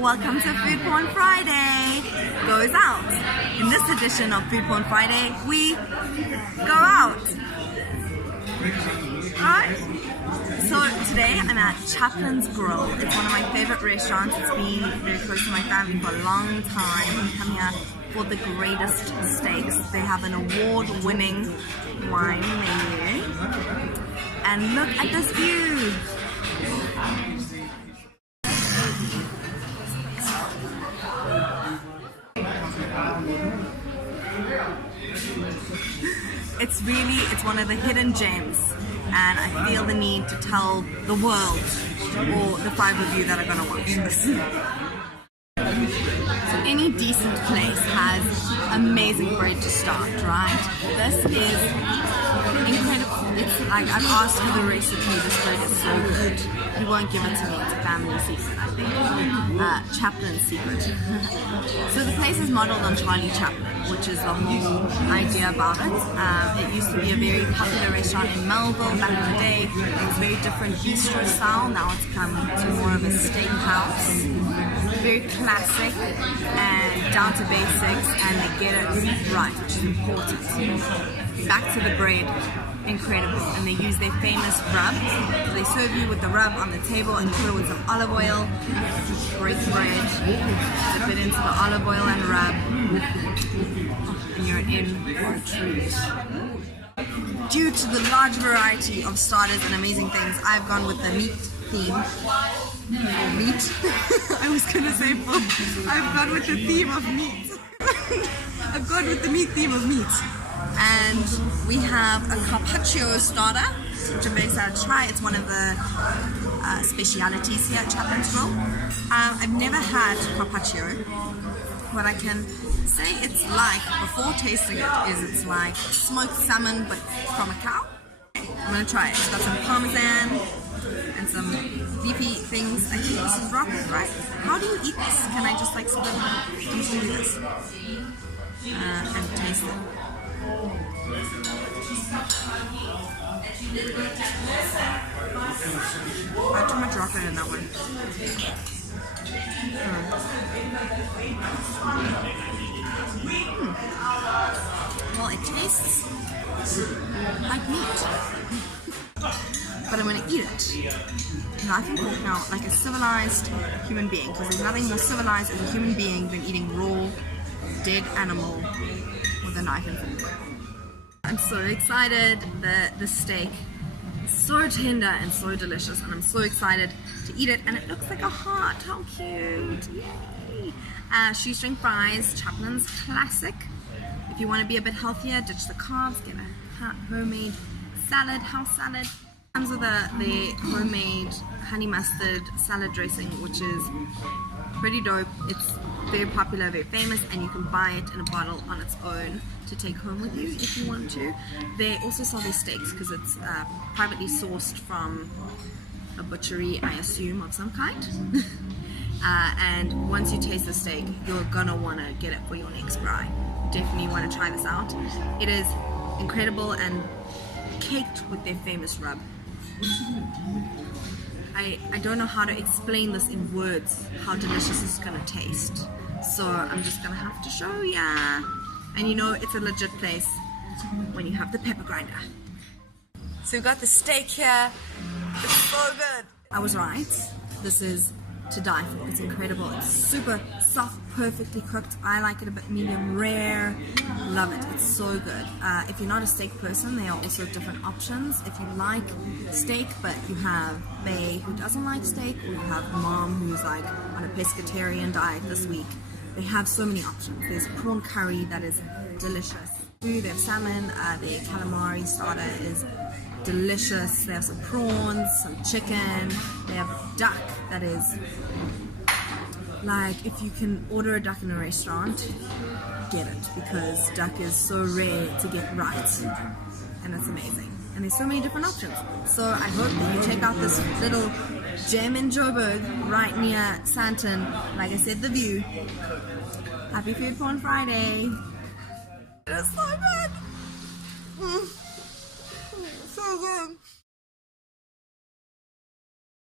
welcome to Food Porn Friday Goes Out. In this edition of Food Porn Friday, we go out. Alright, so today I'm at Chaplins Grill. It's one of my favorite restaurants. It's been very close to my family for a long time. We come here for the greatest steaks. They have an award-winning wine menu. And look at this view! It's one of the hidden gems, and I feel the need to tell the world, or the 5 of you that are going to watch this. So any decent place has amazing bread to start, right? This is incredible. It's like, I've asked for the recipe. This bread is so good. You won't give it to me. It's a family secret, I think. Chaplin's secret. So the place is modeled on Charlie Chaplin, which is the whole idea about it. It used to be a very popular restaurant in Melville back in the day. It was very different bistro style. Now it's come to more of a steakhouse. Very classic and down to basics, and they get it right, which is important. Back to the bread, incredible, and they use their famous rub. So they serve you with the rub on the table and fill it with some olive oil. Great bread, dip it into the olive oil and rub, and you're in for a treat. Due to the large variety of starters and amazing things, I've gone with the meat theme. Meat? I was gonna say food. I've gone with the theme of meat. I've gone with the meat theme of meat. And we have a carpaccio starter, which I'm very excited to try. It's one of the specialities here at Chaplin's Grill. I've never had carpaccio. What I can say it's like, before tasting it, is it's like smoked salmon but from a cow. I'm gonna try it. It's got some parmesan and some beefy things. I think this is Robyn, right? How do you eat this? Can I just like split it up? Do you do this? And taste it. I too much rocket in that one. Well, it tastes like meat, but I'm going to eat it. Knife and fork now, like a civilized human being, because there's nothing more civilized as a human being than eating raw, dead animal with a knife and fork. I'm so excited. The steak is so tender and so delicious, and I'm so excited to eat it, and it looks like a heart. How cute. Yay! Shoestring fries, Chaplin's classic. If you want to be a bit healthier, ditch the carbs, get a homemade salad, house salad. It comes with the homemade honey mustard salad dressing, which is pretty dope. It's very popular, very famous, and you can buy it in a bottle on its own to take home with you if you want to. They also sell their steaks because it's privately sourced from a butchery, I assume, of some kind. And once you taste the steak, you're gonna want to get it for your next fry. Definitely want to try this out. It is incredible and caked with their famous rub. I don't know how to explain this in words, how delicious it's gonna taste. So I'm just gonna have to show ya. And you know it's a legit place when you have the pepper grinder. So we've got the steak here. It's so good. I was right. This is to die for. It's incredible. It's super soft, perfectly cooked. I like it a bit medium rare. Love it. It's so good. If you're not a steak person, there are also different options. If you like steak but you have Bae who doesn't like steak, or you have Mom who's like on a pescatarian diet this week, they have so many options. There's prawn curry that is delicious. They have salmon. Their calamari starter is delicious. They have some prawns, some chicken. They have duck that is like, if you can order a duck in a restaurant, get it, because duck is so rare to get right, and it's amazing. And there's so many different options. So I hope that you check out this little gem in Joburg right near Santon. Like I said, the view. Happy Food Porn Friday. It is so good. So good.